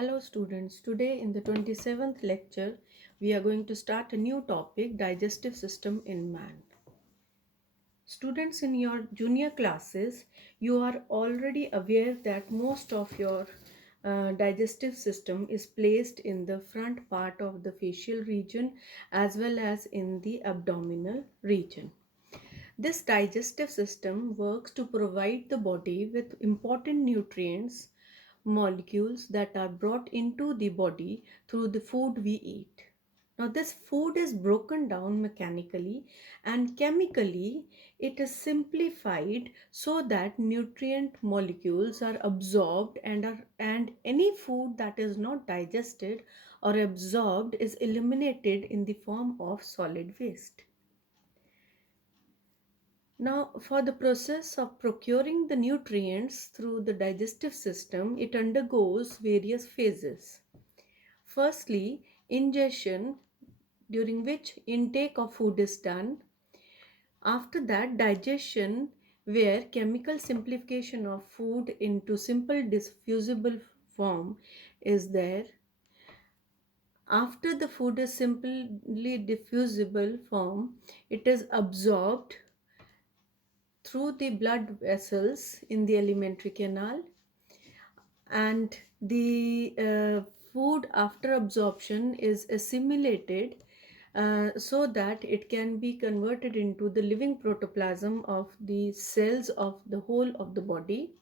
Hello students, today in the 27th lecture we are going to start a new topic, digestive system in man. Students, in your junior classes you are already aware that most of your digestive system is placed in the front part of the facial region as well as in the abdominal region. This digestive system works to provide the body with important nutrients molecules that are brought into the body through the food we eat. Now, this food is broken down mechanically and chemically, it is simplified so that nutrient molecules are absorbed and any food that is not digested or absorbed is eliminated in the form of solid waste. Now, for the process of procuring the nutrients through the digestive system, it undergoes various phases. Firstly, ingestion, during which intake of food is done. After that, digestion, where chemical simplification of food into simple diffusible form is there. After the food is simply diffusible form, it is absorbed through the blood vessels in the alimentary canal, and the food after absorption is assimilated so that it can be converted into the living protoplasm of the cells of the whole of the body,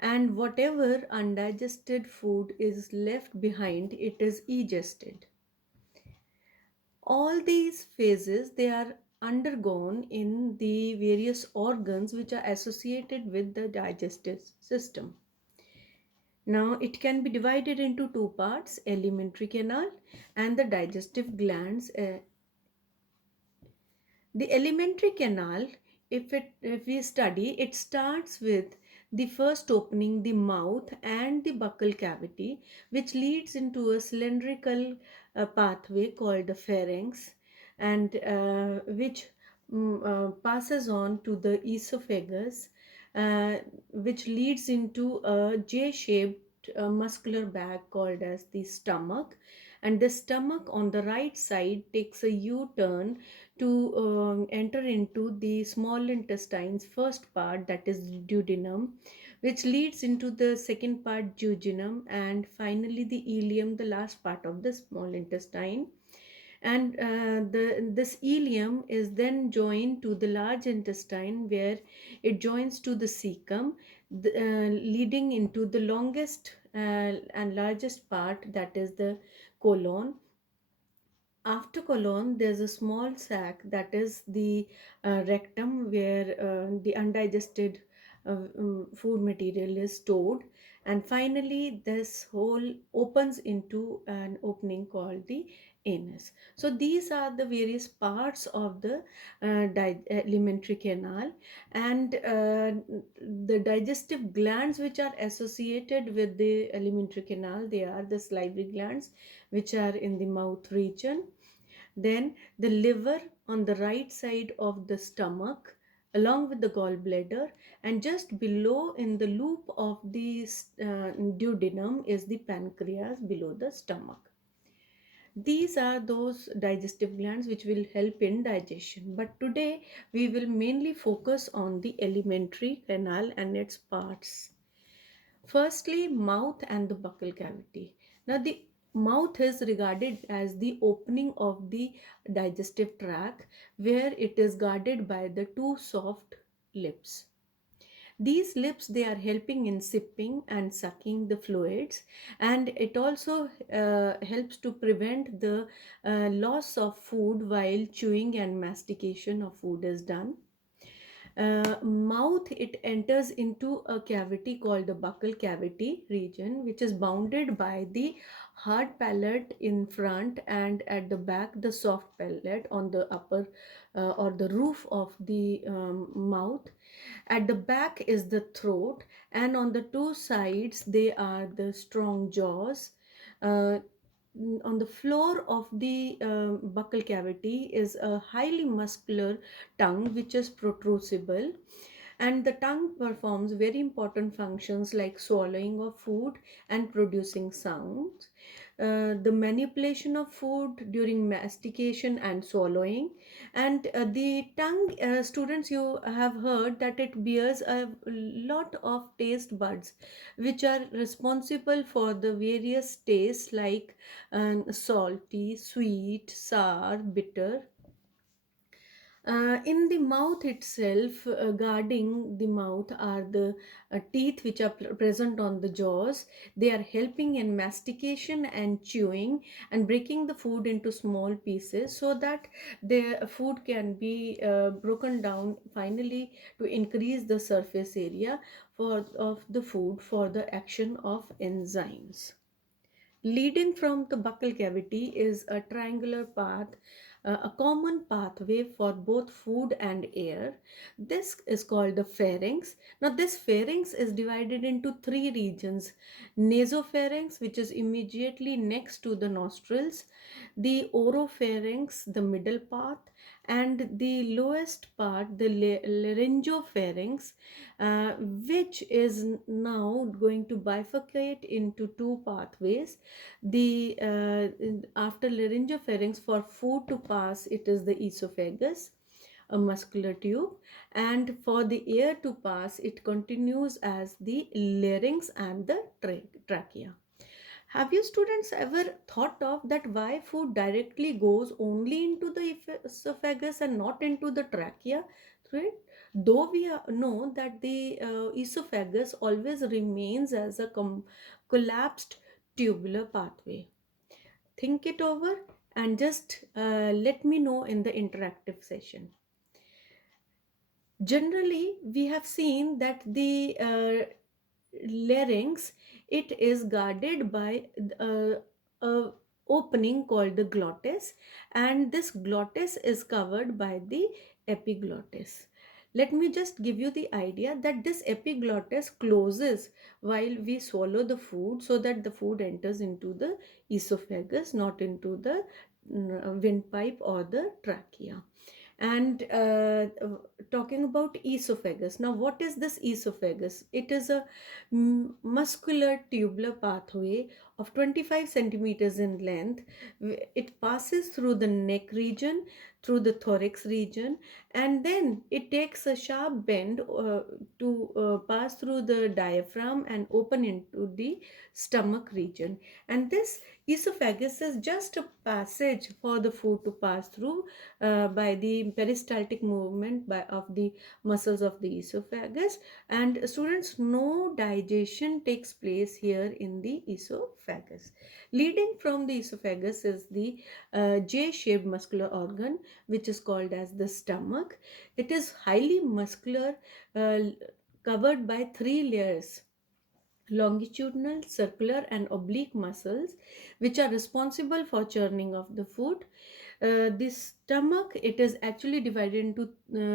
and whatever undigested food is left behind, it is egested. All these phases, they are undergone in the various organs which are associated with the digestive system. Now it can be divided into two parts, alimentary canal and the digestive glands. The alimentary canal, if we study, it starts with the first opening, the mouth and the buccal cavity, which leads into a cylindrical pathway called the pharynx, and which passes on to the esophagus, which leads into a J-shaped muscular bag called as the stomach, and the stomach on the right side takes a U-turn to enter into the small intestine's first part, that is duodenum, which leads into the second part, jejunum, and finally the ileum, the last part of the small intestine. And this ileum is then joined to the large intestine, where it joins to the cecum, leading into the longest and largest part, that is the colon. After colon, there's a small sac, that is the rectum, where the undigested food material is stored, and finally this whole opens into an opening called the anus. So these are the various parts of the alimentary canal, and the digestive glands which are associated with the alimentary canal, they are the salivary glands, which are in the mouth region. Then the liver on the right side of the stomach, along with the gallbladder, and just below in the loop of the duodenum is the pancreas below the stomach. These are those digestive glands which will help in digestion. But today we will mainly focus on the alimentary canal and its parts. Firstly, mouth and the buccal cavity. Now, the mouth is regarded as the opening of the digestive tract, where it is guarded by the two soft lips. These lips, they are helping in sipping and sucking the fluids, and it also helps to prevent the loss of food while chewing and mastication of food is done. Mouth, it enters into a cavity called the buccal cavity region, which is bounded by the hard palate in front, and at the back the soft palate on the upper or the roof of the mouth. At the back is the throat, and on the two sides they are the strong jaws. uh, on the floor of the buccal cavity is a highly muscular tongue which is protrusible. And the tongue performs very important functions like swallowing of food and producing sounds, the manipulation of food during mastication and swallowing. And the tongue, students, you have heard that it bears a lot of taste buds which are responsible for the various tastes like salty, sweet, sour, bitter. In the mouth itself, guarding the mouth are the teeth which are present on the jaws. They are helping in mastication and chewing and breaking the food into small pieces so that the food can be broken down finally to increase the surface area of the food for the action of enzymes. Leading from the buccal cavity is a triangular path, a common pathway for both food and air. This is called the pharynx. Now, this pharynx is divided into three regions: nasopharynx, which is immediately next to the nostrils, the oropharynx, the middle part, and the lowest part, the laryngopharynx, which is now going to bifurcate into two pathways. The after laryngopharynx, for food to pass, it is the esophagus, a muscular tube, and for the air to pass, it continues as the larynx and the trachea. Have you students ever thought of that why food directly goes only into the esophagus and not into the trachea, right? Though we know that the esophagus always remains as a collapsed tubular pathway. Think it over and just let me know in the interactive session. Generally, we have seen that the larynx, it is guarded by a opening called the glottis, and this glottis is covered by the epiglottis. Let me just give you the idea that this epiglottis closes while we swallow the food so that the food enters into the esophagus, not into the windpipe or the trachea. And talking about esophagus, now what is this esophagus? It is a muscular tubular pathway of 25 centimeters in length. It passes through the neck region, through the thorax region, and then it takes a sharp bend to pass through the diaphragm and open into the stomach region. And this esophagus is just a passage for the food to pass through by the peristaltic movement of the muscles of the esophagus. And students, no digestion takes place here in the esophagus. Leading from the esophagus is the J-shaped muscular organ, which is called as the stomach. It is highly muscular, uh, covered by three layers: longitudinal, circular, and oblique muscles, which are responsible for churning of the food. The stomach, it is actually divided into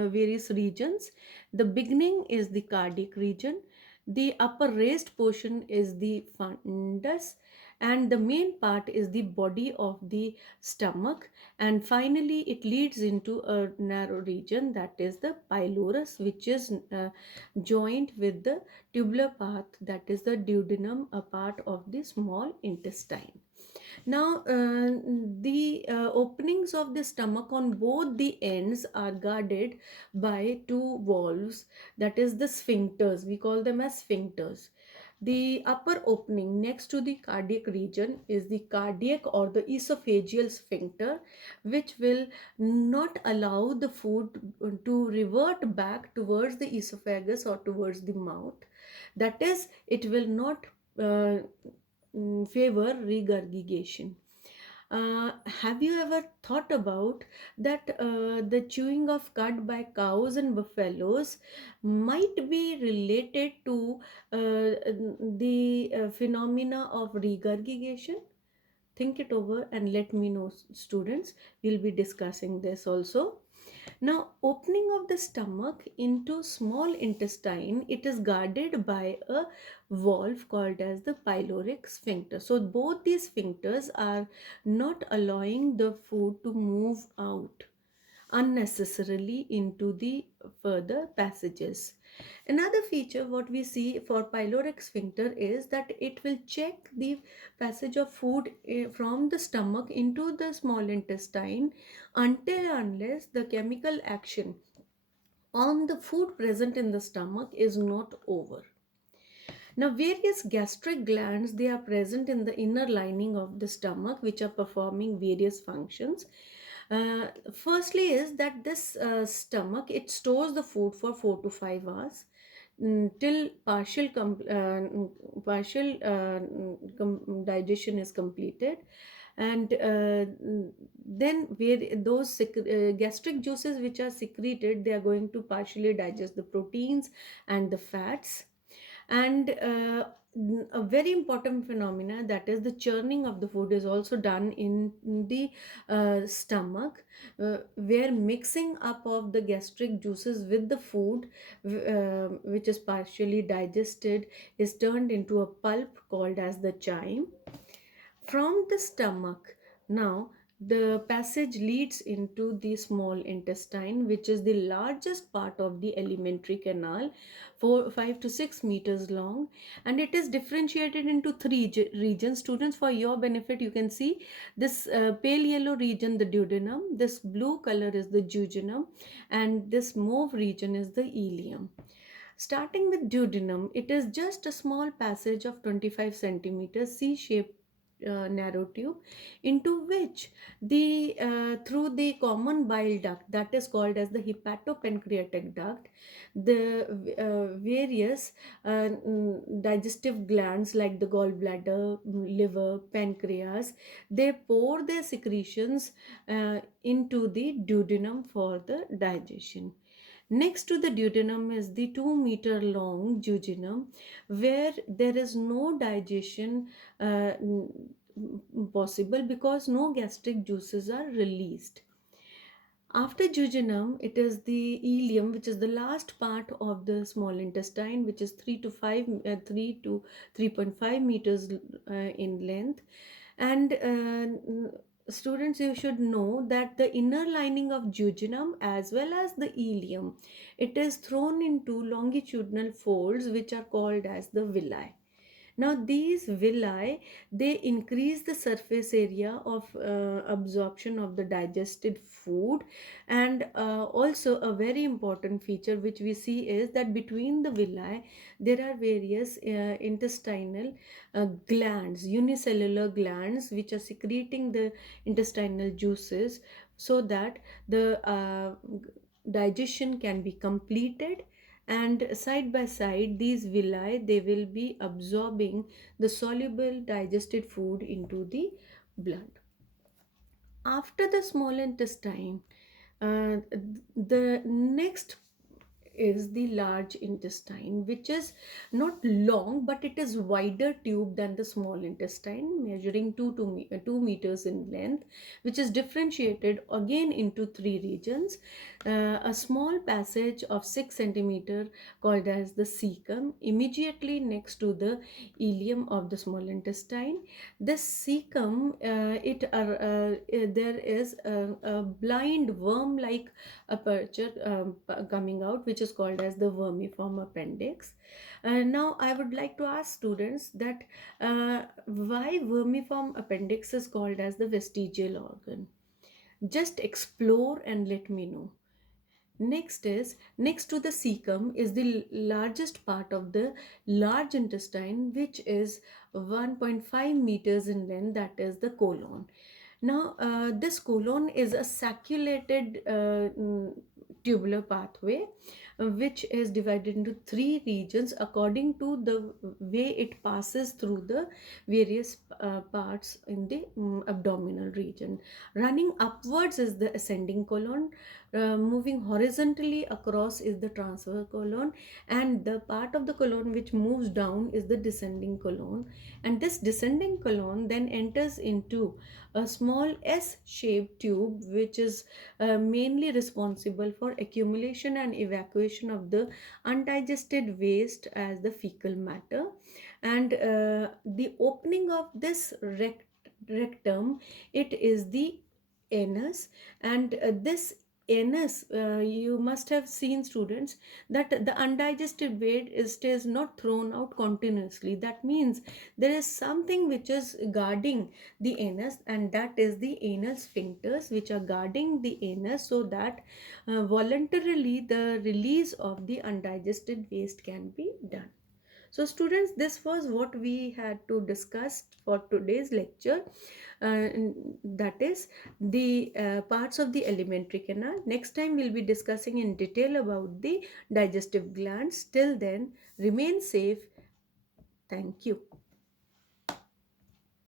various regions. The beginning is the cardiac region, the upper raised portion is the fundus, and the main part is the body of the stomach, and finally it leads into a narrow region, that is the pylorus, which is joined with the tubular path, that is the duodenum, a part of the small intestine. Now, the openings of the stomach on both the ends are guarded by two valves, that is the sphincters. We call them as sphincters. The upper opening next to the cardiac region is the cardiac or the esophageal sphincter, which will not allow the food to revert back towards the esophagus or towards the mouth. That is, it will not favor regurgitation. Have you ever thought about that the chewing of cud by cows and buffaloes might be related to the phenomena of regurgitation? Think it over and let me know, students. We'll be discussing this also. Now, opening of the stomach into small intestine, it is guarded by a valve called as the pyloric sphincter. So both these sphincters are not allowing the food to move out unnecessarily into the further passages. Another feature what we see for pyloric sphincter is that it will check the passage of food from the stomach into the small intestine until unless the chemical action on the food present in the stomach is not over. Now, various gastric glands they are present in the inner lining of the stomach, which are performing various functions. Firstly, is that this stomach it stores the food for 4 to 5 hours till partial digestion is completed, and then where those gastric juices which are secreted, they are going to partially digest the proteins and the fats, and a very important phenomena, that is the churning of the food, is also done in the stomach, where mixing up of the gastric juices with the food, which is partially digested, is turned into a pulp called as the chyme from the stomach. Now, the passage leads into the small intestine, which is the largest part of the alimentary canal, 5 to 6 meters long, and it is differentiated into three regions. Students, for your benefit, you can see this pale yellow region, the duodenum, this blue color is the jejunum, and this mauve region is the ileum. Starting with duodenum, it is just a small passage of 25 centimeters, C-shaped narrow tube, into which the through the common bile duct, that is called as the hepatopancreatic duct, the various digestive glands like the gallbladder, liver, pancreas, they pour their secretions into the duodenum for the digestion. Next to the duodenum is the 2 meter long jejunum, where there is no digestion possible because no gastric juices are released. After jejunum, it is the ileum, which is the last part of the small intestine, which is 3 to 3.5 meters in length. And students, you should know that the inner lining of jejunum as well as the ileum, it is thrown into longitudinal folds, which are called as the villi. Now, these villi, they increase the surface area of absorption of the digested food, and also a very important feature which we see is that between the villi there are various intestinal glands, unicellular glands, which are secreting the intestinal juices so that the digestion can be completed, and side by side these villi they will be absorbing the soluble digested food into the blood. After the small intestine, uh, the next is the large intestine, which is not long but it is wider tube than the small intestine, measuring 2 meters in length, which is differentiated again into three regions. A small passage of 6 centimeter called as the cecum, immediately next to the ileum of the small intestine. This cecum, there is a blind worm-like aperture coming out, which is called as the vermiform appendix. Now, I would like to ask students that why vermiform appendix is called as the vestigial organ. Just explore and let me know. Next to the cecum is the largest part of the large intestine, which is 1.5 meters in length, that is the colon. Now, this colon is a sacculated tubular pathway, which is divided into three regions according to the way it passes through the various parts in the abdominal region. Running upwards is the ascending colon, moving horizontally across is the transverse colon, and the part of the colon which moves down is the descending colon. And this descending colon then enters into a small S-shaped tube, which is mainly responsible for accumulation and evacuation of the undigested waste as the fecal matter. And the opening of this rectum, it is the anus, and this anus, you must have seen, students, that the undigested weight is stays not thrown out continuously. That means there is something which is guarding the anus, and that is the anal sphincters which are guarding the anus, so that voluntarily the release of the undigested waste can be done. So, students, this was what we had to discuss for today's lecture. That is the parts of the alimentary canal. Next time, we'll be discussing in detail about the digestive glands. Till then, remain safe. Thank you.